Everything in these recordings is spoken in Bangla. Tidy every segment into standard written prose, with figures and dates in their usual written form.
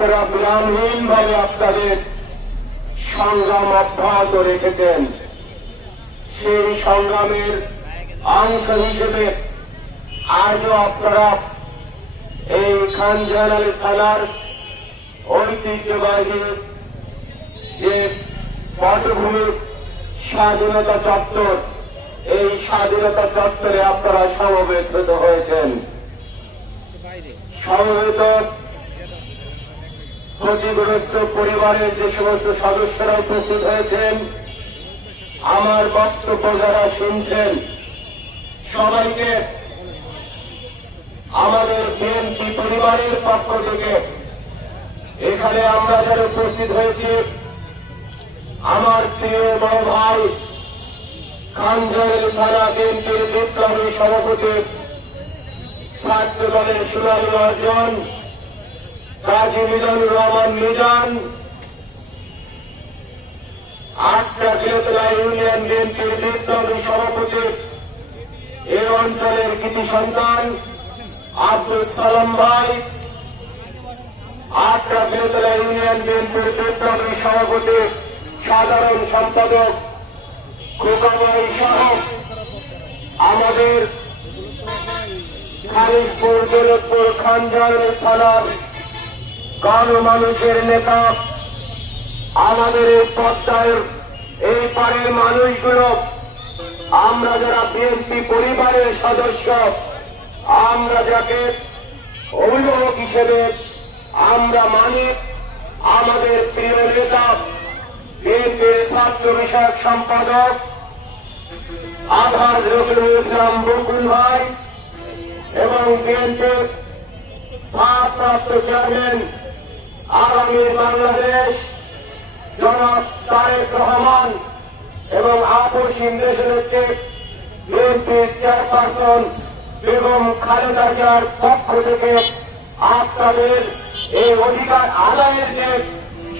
আপনারা বিরামহীনভাবে আপনাদের সংগ্রাম অব্যাহত রেখেছেন। সেই সংগ্রামের অংশ হিসেবে আজও আপনারা এই খানজাহান থানার ঐতিহ্যবাহী যে পটভূমি স্বাধীনতা চত্বর, এই স্বাধীনতা চত্বরে আপনারা সমবেত হয়েছেন। সমবেত ক্ষতিগ্রস্ত পরিবারের যে সমস্ত সদস্যরা উপস্থিত হয়েছেন, আমার বক্তব্য যারা শুনছেন, সবাইকে আমাদের বিএনপি পরিবারের পক্ষ থেকে এখানে আমরা যারা উপস্থিত হয়েছি, আমার প্রিয় বড় ভাই খানজাহান থানা বিএনপির বিপ্লবী সভাপতি ছাত্র দলের সুনামী অর্জন কাজী মিজানুর রহমান মিজান, আটটা বৃহত্তলা ইউনিয়ন বিএনপির বিপ্লবী সভাপতি এই অঞ্চলের কৃতি সন্তান আব্দুল সালাম ভাই, আটটা বৃহত্তলা ইউনিয়ন বিএনপির বিপ্লবী সভাপতি সাধারণ সম্পাদক খোকাবাই সহ আমাদের খালিশপুর দৌলতপুর খানজাহান থানার গণমানুষের নেতা, আমাদের এই পদ্মার এই পাড়ের মানুষগুলো, আমরা যারা বিএনপি পরিবারের সদস্য, আমরা যাকে অভিভাবক হিসেবে আমরা মানি, আমাদের প্রিয় নেতা বিএনপির ছাত্র বিষয়ক সম্পাদক আলহাজ রফিকুল ইসলাম বকুল ভাই এবং বিএনপির ভারপ্রাপ্ত চেয়ারম্যান আগামী বাংলাদেশ জনাব তারেক রহমান এবং আপসহীন দেশনেত্রী বিএনপির চেয়ারপারসন বেগম খালেদা জিয়ার পক্ষ থেকে আপনাদের এই অধিকার আদায়ের যে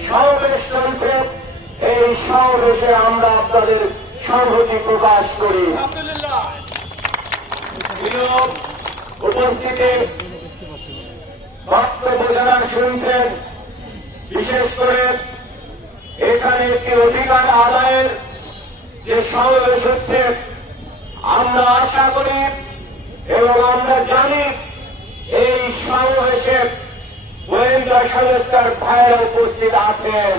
সমাবেশ চলছে, এই সমাবেশে আমরা আপনাদের সংহতি প্রকাশ করি। উপস্থিতি বক্তব্য যারা শুনছেন, বিশেষ করে এখানে একটি অধিকার আদায়ের যে সমাবেশ হচ্ছে, আমরা আশা করি এবং আমরা জানি এই সমাবেশে গোয়েন্দা সংস্থার ভাইরা উপস্থিত আছেন।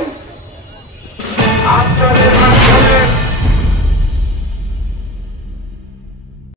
আপনাদের